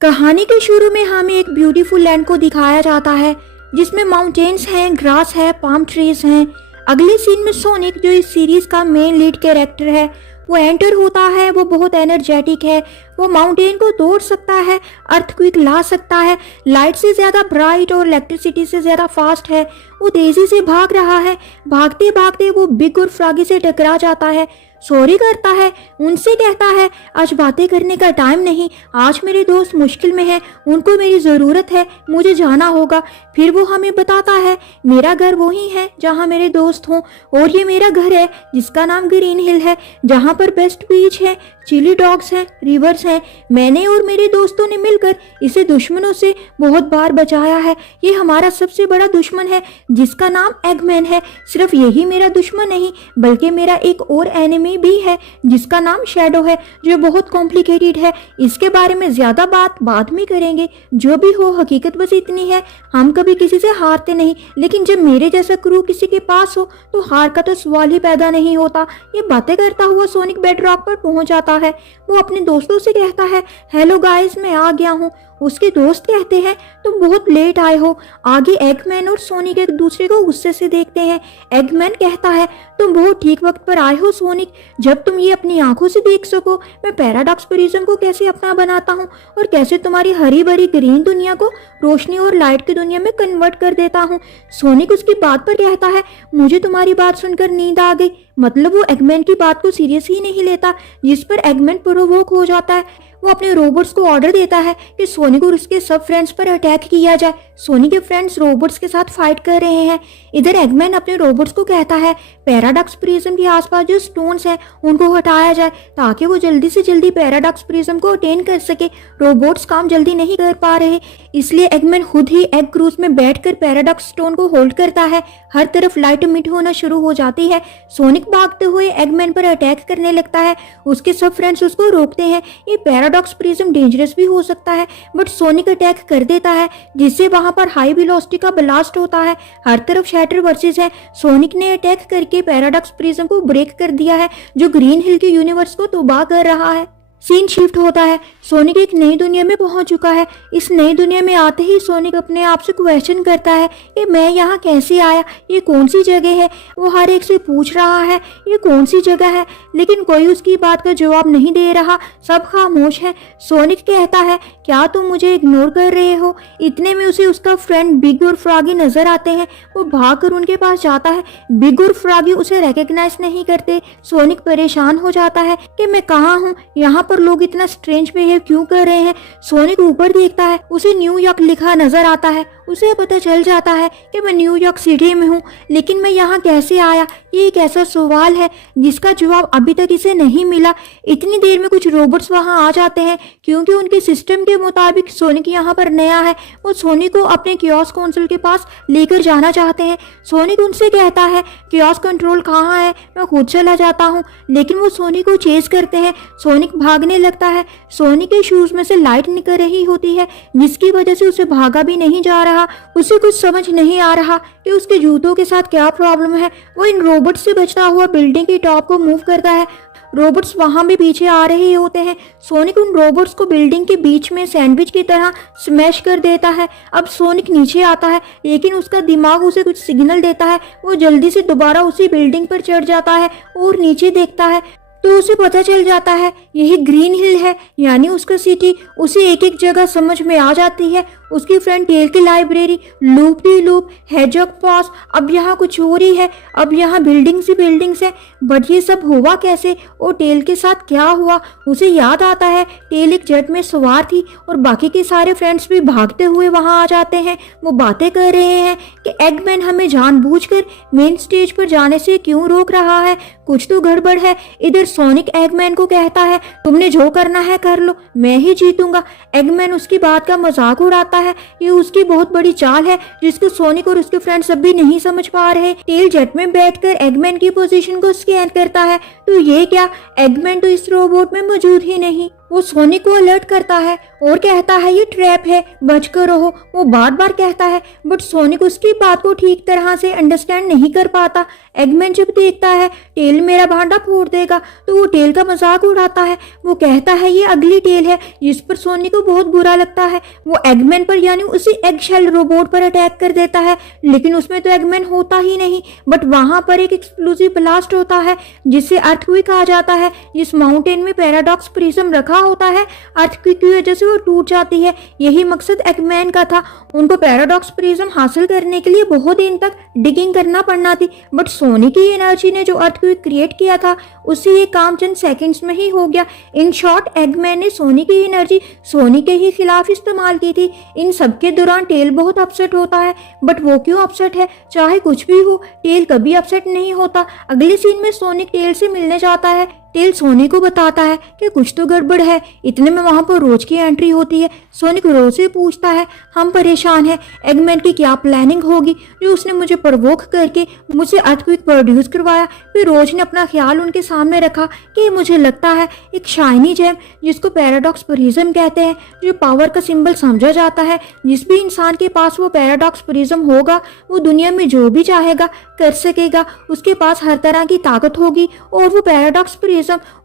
कहानी के शुरू में हमें एक ब्यूटीफुल लैंड को दिखाया जाता है जिसमें माउंटेन्स हैं, ग्रास है, पाम ट्रीज हैं। अगले सीन में सोनिक, जो इस सीरीज का मेन लीड कैरेक्टर है, वो एंटर होता है। वो बहुत एनर्जेटिक है, वो माउंटेन को तोड़ सकता है, अर्थक्वेक ला सकता है, लाइट से ज्यादा ब्राइट और इलेक्ट्रिसिटी से ज्यादा फास्ट है। वो तेजी से भाग रहा है। भागते भागते वो बिग और फ्रॉगी से टकरा जाता है, सॉरी करता है, उनसे कहता है आज बातें करने का टाइम नहीं, आज मेरे दोस्त मुश्किल में हैं, उनको मेरी ज़रूरत है, मुझे जाना होगा। फिर वो हमें बताता है मेरा घर वही है जहाँ मेरे दोस्त हों, और ये मेरा घर है जिसका नाम ग्रीन हिल है, जहाँ पर बेस्ट बीच है, चिली डॉग्स हैं, रिवर्स हैं। मैंने और मेरे दोस्तों ने मिलकर इसे दुश्मनों से बहुत बार बचाया है। ये हमारा सबसे बड़ा दुश्मन है जिसका नाम एगमैन है। सिर्फ यही मेरा दुश्मन नहीं, बल्कि मेरा एक और एनिमी भी है जिसका नाम शैडो है, जो बहुत कॉम्प्लिकेटेड है। इसके बारे में ज्यादा बात बाद में करेंगे। जो भी हो, हकीकत बस इतनी है, हम कभी किसी से हारते नहीं, लेकिन जब मेरे जैसा क्रू किसी के पास हो तो हार का तो सवाल ही पैदा नहीं होता। ये बातें करता हुआ सोनिक बेड रॉक पर पहुंच जाता है। वो अपने दोस्तों से कहता है हेलो गाइस, मैं आ गया हूँ। उसके दोस्त कहते हैं तुम बहुत लेट आए हो। आगे एगमैन और सोनिक एक दूसरे को गुस्से से देखते हैं। एगमैन कहता है तुम बहुत ठीक वक्त पर आए हो सोनिक, जब तुम ये अपनी आंखों से देख सको मैं पैराडॉक्स प्रिज्म को कैसे अपना बनाता हूँ और कैसे तुम्हारी हरी भरी ग्रीन दुनिया को रोशनी और लाइट की दुनिया में कन्वर्ट कर देता हूँ। सोनिक उसकी बात पर कहता है मुझे तुम्हारी बात सुनकर नींद आ गई। मतलब वो एगमैन की बात को सीरियस ही नहीं लेता, जिस पर एगमैन प्रोवोक हो जाता है। वो अपने रोबोट्स को ऑर्डर देता है कि सोनिक और उसके सब फ्रेंड्स पर अटैक किया जाए। सोनिक के फ्रेंड्स रोबोट्स के साथ फाइट कर रहे हैं। इधर एगमैन अपने रोबोट्स को कहता है पैराडॉक्स प्रिज्म के आसपास जो स्टोन्स हैं उनको हटाया जाए ताकि वो जल्दी से जल्दी पैराडॉक्स प्रिज्म को अटेन कर सके। रोबोट्स काम जल्दी नहीं कर पा रहे, इसलिए एगमैन खुद ही एग क्रूज में बैठकर पैराडॉक्स स्टोन को होल्ड करता है। हर तरफ लाइट मिट होना शुरू हो जाती है। सोनिक भागते हुए एगमैन पर अटैक करने लगता है। उसके सब फ्रेंड्स उसको रोकते हैं। ये पैराडॉक्स प्रिज्म डेंजरस भी हो सकता है, बट सोनिक अटैक कर देता है जिससे वहां पर हाई वेलोसिटी का ब्लास्ट होता है। हर तरफ शैटर वर्सेस है। सोनिक ने अटैक करके पैराडॉक्स प्रिज्म को ब्रेक कर दिया है, जो ग्रीन हिल के यूनिवर्स को तबाह कर रहा है। सीन शिफ्ट होता है। सोनिक एक नई दुनिया में पहुंच चुका है। इस नई दुनिया में आते ही सोनिक अपने आप से क्वेश्चन करता है कि मैं यहाँ कैसे आया, ये कौन सी जगह है। वो हर एक से पूछ रहा है ये कौन सी जगह है, लेकिन कोई उसकी बात का जवाब नहीं दे रहा, सब खामोश है। सोनिक कहता है क्या तुम मुझे इग्नोर कर रहे हो। इतने में उसे उसका फ्रेंड बिग और फ्रॉगी नजर आते हैं। वो भागकर उनके पास जाता है। बिग और फ्रॉगी उसे रिकॉग्नाइज नहीं करते। सोनिक परेशान हो जाता है कि मैं कहाँ हूँ, यहाँ पर लोग इतना स्ट्रेंज बिहेव क्यों कर रहे हैं। सोनिक ऊपर देखता है, उसे न्यूयॉर्क लिखा नजर आता है। उसे पता चल जाता है कि मैं न्यूयॉर्क सिटी में हूँ, लेकिन मैं यहाँ कैसे आया, ये एक ऐसा सवाल है जिसका जवाब अभी तक इसे नहीं मिला। इतनी देर में कुछ रोबोट्स वहाँ आ जाते हैं, क्योंकि उनके सिस्टम के मुताबिक सोनिक यहाँ पर नया है। वो सोनिक को अपने कियोस्क काउंसिल के पास लेकर जाना चाहते हैं। सोनिक उनसे कहता है कियोस्क कंट्रोल कहाँ है, मैं खुद चला जाता हूँ, लेकिन वो सोनिक को चेज करते हैं। सोनिक भागने लगता है। सोनिक के शूज में से लाइट निकल रही होती है, जिसकी वजह से उसे भागा भी नहीं जा रहा। उसे कुछ समझ नहीं आ रहा कि उसके जूतों के साथ क्या प्रॉब्लम है। वो इन रोबोट्स से बचता हुआ बिल्डिंग की टॉप को मूव करता है। रोबोट्स वहां भी पीछे आ रहे होते हैं। सोनिक उन रोबोट्स को बिल्डिंग के बीच में सैंडविच की तरह स्मैश कर देता है। अब सोनिक नीचे आता है, लेकिन उसका दिमाग उसे कुछ सिग्नल देता है। वो जल्दी से दोबारा उसी बिल्डिंग पर चढ़ जाता है और नीचे देखता है तो उसे पता चल जाता है यही ग्रीन हिल है, यानी उसका सिटी। उसे एक एक जगह समझ में आ जाती है। उसकी फ्रेंड टेल की library, loop de loop, hedgehog pass, अब यहाँ कुछ और ही है। अब यहाँ बिल्डिंग्स ही बिल्डिंग्स है, बट ये सब हुआ कैसे और टेल के साथ क्या हुआ। उसे याद आता है टेल एक जेट में सवार थी और बाकी के सारे फ्रेंड्स भी भागते हुए वहाँ आ जाते हैं। वो बातें कर रहे हैं कि एगमैन हमें जानबूझकर मेन स्टेज पर जाने से क्यों रोक रहा है, कुछ तो गड़बड़ है। इधर सोनिक एगमैन को कहता है तुमने जो करना है कर लो, मैं ही जीतूंगा। एगमैन उसकी बात का मजाक उड़ाता है। ये उसकी बहुत बड़ी चाल है जिसको सोनिक और उसके फ्रेंड्स अभी नहीं समझ पा रहे। टेल जेट में बैठकर एगमैन की पोजीशन को स्कैन करता है तो ये क्या, एगमैन तो इस रोबोट में मौजूद ही नहीं। वो सोनिक को अलर्ट करता है और कहता है ये ट्रैप है, बच कर रहो। वो बार बार कहता है बट सोनिक उसकी बात को ठीक तरह से अंडरस्टैंड नहीं कर पाता। एगमैन जब देखता है टेल मेरा भांडा फोड़ देगा तो वो टेल का मजाक उड़ाता है। वो कहता है ये अगली टेल है, जिस पर सोनिक को बहुत बुरा लगता है। वो एगमैन पर यानी उसी एगशेल रोबोट पर अटैक कर देता है, लेकिन उसमें तो एगमैन होता ही नहीं। बट वहां पर एक एक्सप्लोसिव ब्लास्ट होता है जिसे अर्थक्वेक आ जाता है। जिस माउंटेन में पैराडॉक्स प्रिज्म रखा होता है, अर्थक्वेक की वजह से वो टूट जाती है। यही मकसद एगमैन का था। उनको पैराडॉक्स प्रिज्म हासिल करने के लिए बहुत दिन तक डिगिंग करना पड़ना थी, बट सोनिक की एनर्जी ने जो अर्थक्वेक क्रिएट किया था उससे ये काम चंद सेकंड्स में ही हो गया। इन शॉर्ट एगमैन ने सोनिक की एनर्जी सोनिक के ही खिलाफ इस्तेमाल की थी। इन सबके दौरान टेल बहुत अपसेट होता है, बट वो क्यों अपसेट है? चाहे कुछ भी हो, टेल कभी अपसेट नहीं होता। अगले सीन में सोनिक टेल से मिलने जाता है। टेल सोनिक को बताता है कि कुछ तो गड़बड़ है। इतने में वहां पर रोज की एंट्री होती है। सोनिक रोज से पूछता है हम परेशान हैं, एगमैन की क्या प्लानिंग होगी जो उसने मुझे प्रवोक करके मुझसे अर्थक्वेक प्रोड्यूस करवाया। फिर रोज ने अपना ख्याल उनके सामने रखा कि मुझे लगता है एक शाइनी जेम जिसको पैराडॉक्स प्रिज्म कहते हैं, जो पावर का सिंबल समझा जाता है। जिस भी इंसान के पास वो पैराडॉक्स प्रिज्म होगा वो दुनिया में जो भी चाहेगा कर सकेगा। उसके पास हर तरह की ताकत होगी और वो पैराडॉक्स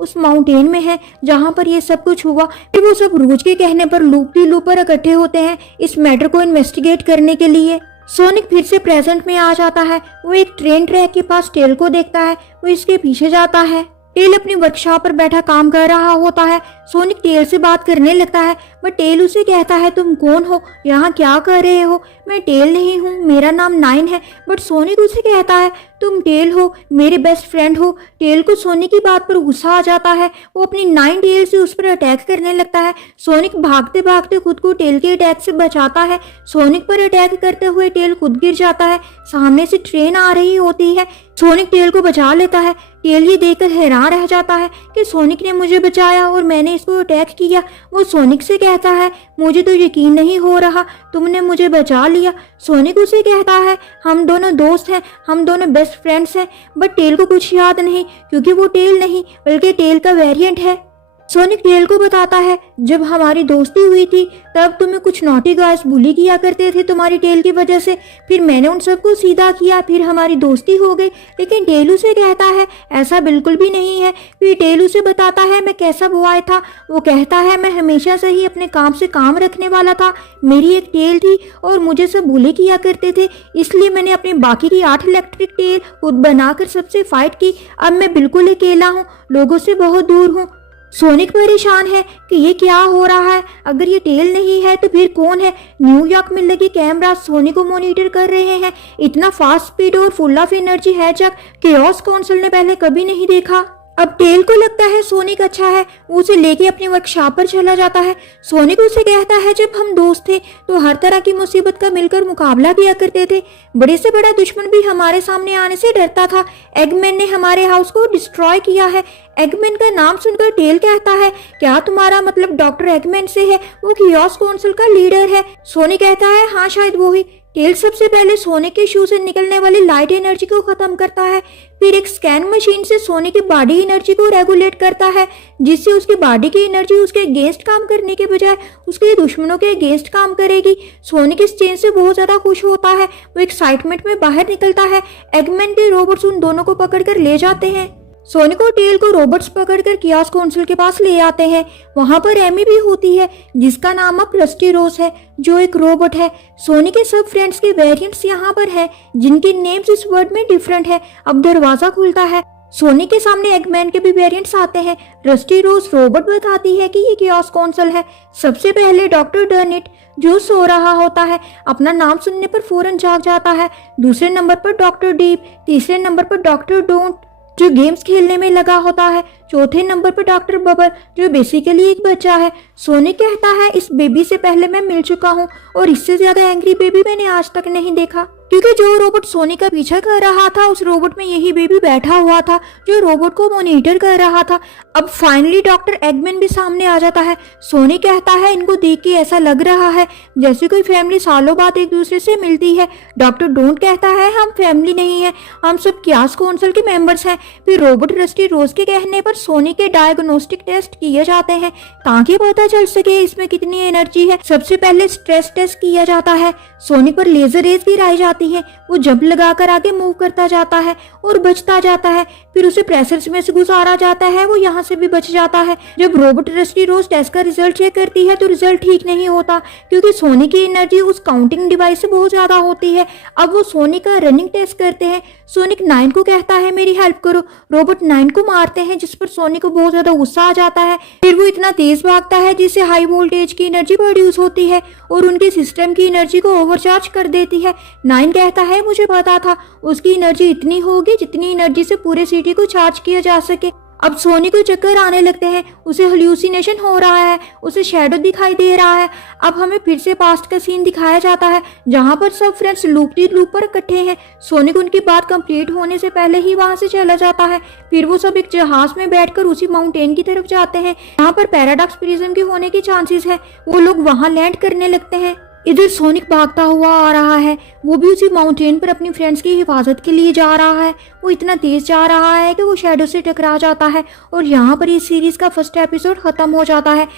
उस माउंटेन में है जहां पर ये सब कुछ हुआ। फिर वो सब रूज के कहने पर लूप डी लूपर इकट्ठे होते हैं इस मैटर को इन्वेस्टिगेट करने के लिए। सोनिक फिर से प्रेजेंट में आ जाता है। वो एक ट्रेन ट्रैक के पास टेल को देखता है। वो इसके पीछे जाता है। टेल अपनी वर्कशॉप पर बैठा काम कर रहा होता है। सोनिक टेल से बात करने लगता है, बट टेल उसे कहता है तुम कौन हो, यहाँ क्या कर रहे हो? मैं टेल नहीं हूँ, मेरा नाम नाइन है। बट सोनिक उसे कहता है तुम टेल हो, मेरे बेस्ट फ्रेंड हो। टेल को सोनिक की बात पर गुस्सा आ जाता है। वो अपनी 9 टेल से उस पर अटैक करने लगता है। सोनिक भागते भागते खुद को टेल के अटैक से बचाता है। सोनिक पर अटैक करते हुए टेल खुद गिर जाता है। सामने से ट्रेन आ रही होती है। सोनिक टेल को बचा लेता है। टेल ये देखकर हैरान रह जाता है कि सोनिक ने मुझे बचाया और मैंने इसको अटैक किया। वो सोनिक से कहता है मुझे तो यकीन नहीं हो रहा तुमने मुझे बचा लिया। सोनिक उसे कहता है हम दोनों दोस्त हैं, हम दोनों बेस्ट फ्रेंड्स हैं। बट टेल को कुछ याद नहीं क्योंकि वो टेल नहीं बल्कि टेल का वेरिएंट है। सोनिक टेल को बताता है जब हमारी दोस्ती हुई थी तब तुम्हें कुछ नॉटी गाइस बुली किया करते थे तुम्हारी टेल की वजह से। फिर मैंने उन सबको सीधा किया, फिर हमारी दोस्ती हो गई। लेकिन टेल उसे कहता है ऐसा बिल्कुल भी नहीं है। फिर टेल उसे बताता है मैं कैसा बॉय था। वो कहता है मैं हमेशा से ही अपने काम से काम रखने वाला था। मेरी एक टेल थी और मुझे सब बुली किया करते थे, इसलिए मैंने अपनी बाकी की 8 इलेक्ट्रिक टेल खुद बनाकर सबसे फाइट की। अब मैं बिल्कुल अकेला हूँ, लोगों से बहुत दूर हूँ। सोनिक परेशान है कि ये क्या हो रहा है। अगर ये टेल नहीं है तो फिर कौन है? न्यूयॉर्क में लगे कैमरा सोनिक को मॉनिटर कर रहे हैं। इतना फास्ट स्पीड और फुल ऑफ एनर्जी हैचक केओस काउंसिल ने पहले कभी नहीं देखा। अब टेल को लगता है सोनिक अच्छा है। वो उसे लेके अपनी वर्कशॉप पर चला जाता है। सोनिक उसे कहता है जब हम दोस्त थे तो हर तरह की मुसीबत का मिलकर मुकाबला किया करते थे। बड़े से बड़ा दुश्मन भी हमारे सामने आने से डरता था। एगमैन ने हमारे हाउस को डिस्ट्रॉय किया है। एगमैन का नाम सुनकर टेल कहता है क्या तुम्हारा मतलब डॉक्टर एगमैन से है? वो केओस काउंसिल का लीडर है। सोनिक कहता है हाँ शायद वो ही। टेल सबसे पहले सोनिक के शू से निकलने वाली लाइट एनर्जी को खत्म करता है। फिर एक स्कैन मशीन से सोनिक की बॉडी एनर्जी को रेगुलेट करता है, जिससे उसकी बॉडी की एनर्जी उसके अगेंस्ट काम करने के बजाय उसके दुश्मनों के अगेंस्ट काम करेगी। सोनिक इस चेंज से बहुत ज्यादा खुश होता है। वो एक्साइटमेंट में बाहर निकलता है। एगमैन के रोबोट्स उन दोनों को पकड़कर ले जाते हैं। सोनिक और टेल को रोबोट्स पकड़कर केओस काउंसिल के पास ले आते हैं। वहां पर एमी भी होती है जिसका नाम अब रस्टी रोज है, जो एक रोबोट है। सोनिक के सब फ्रेंड्स के वेरिएंट्स यहाँ पर हैं जिनके नेम्स इस वर्ड में डिफरेंट है। अब दरवाजा खुलता है। सोनिक के सामने एगमैन के भी वेरिएंट्स आते हैं। रस्टी रोज रोबोट बताती है कि ये केओस काउंसिल है। सबसे पहले डॉक्टर डर्निट जो सो रहा होता है, अपना नाम सुनने पर फौरन जाग जाता है। दूसरे नंबर पर डॉक्टर डीप, तीसरे नंबर पर डॉक्टर डोंट जो गेम्स खेलने में लगा होता है, चौथे नंबर पर डॉक्टर बबल जो बेसिकली एक बच्चा है। सोनिक कहता है इस बेबी से पहले मैं मिल चुका हूँ और इससे ज्यादा एंग्री बेबी मैंने आज तक नहीं देखा। क्योंकि जो रोबोट सोनिक का पीछा कर रहा था उस रोबोट में यही बेबी बैठा हुआ था जो रोबोट को मॉनिटर कर रहा था। अब फाइनली डॉक्टर एगमैन भी सामने आ जाता है। सोनिक कहता है इनको देख के ऐसा लग रहा है जैसे कोई फैमिली सालों बाद एक दूसरे से मिलती है। डॉक्टर डोंट कहता है हम फैमिली नहीं है, हम सब केओस काउंसिल के मेंबर्स हैं। फिर रोबोट रस्टी रोज के कहने पर सोनिक के डायग्नोस्टिक टेस्ट किए जाते हैं ताकि पता चल सके इसमें कितनी एनर्जी है। सबसे पहले स्ट्रेस टेस्ट किया जाता है। सोनिक पर लेजर रेज गिराई जाती है। वो जंप लगाकर आगे मूव करता जाता है और बचता जाता है। फिर उसे प्रेशर्स में से गुजारा जाता है, वो यहाँ से भी बच जाता है। जब रोबोट रस्टी रोज टेस्ट का रिजल्ट चेक करती है तो रिजल्ट ठीक नहीं होता क्योंकि सोनिक की एनर्जी उस काउंटिंग डिवाइस से बहुत ज्यादा होती है। अब वो सोनिक का रनिंग टेस्ट करते हैं। सोनिक 9 को कहता है मेरी हेल्प करो। रोबोट 9 को मारते हैं जिस पर सोनिक को बहुत ज्यादा गुस्सा आ जाता है। फिर वो इतना तेज भागता है जिससे हाई वोल्टेज की एनर्जी प्रोड्यूस होती है और उनके सिस्टम की एनर्जी को ओवरचार्ज कर देती है। 9 कहता है मुझे पता था उसकी एनर्जी इतनी होगी जितनी एनर्जी से पूरे सिटी को चार्ज किया जा सके। अब सोनिक को चक्कर आने लगते हैं, उसे हेल्यूसिनेशन हो रहा है, उसे शैडो दिखाई दे रहा है। अब हमें फिर से पास्ट का सीन दिखाया जाता है जहां पर सब फ्रेंड्स लूप पर इकट्ठे हैं। सोनिक उनकी बात कंप्लीट होने से पहले ही वहां से चला जाता है। फिर वो सब एक जहाज में बैठकर उसी माउंटेन की तरफ जाते हैं जहाँ पर पैराडॉक्स प्रिज्म के होने की चांसेस है। वो लोग वहां लैंड करने लगते हैं। इधर सोनिक भागता हुआ आ रहा है, वो भी उसी माउंटेन पर अपनी फ्रेंड्स की हिफाजत के लिए जा रहा है। वो इतना तेज जा रहा है कि वो शैडो से टकरा जाता है और यहाँ पर इस सीरीज का फर्स्ट एपिसोड खत्म हो जाता है।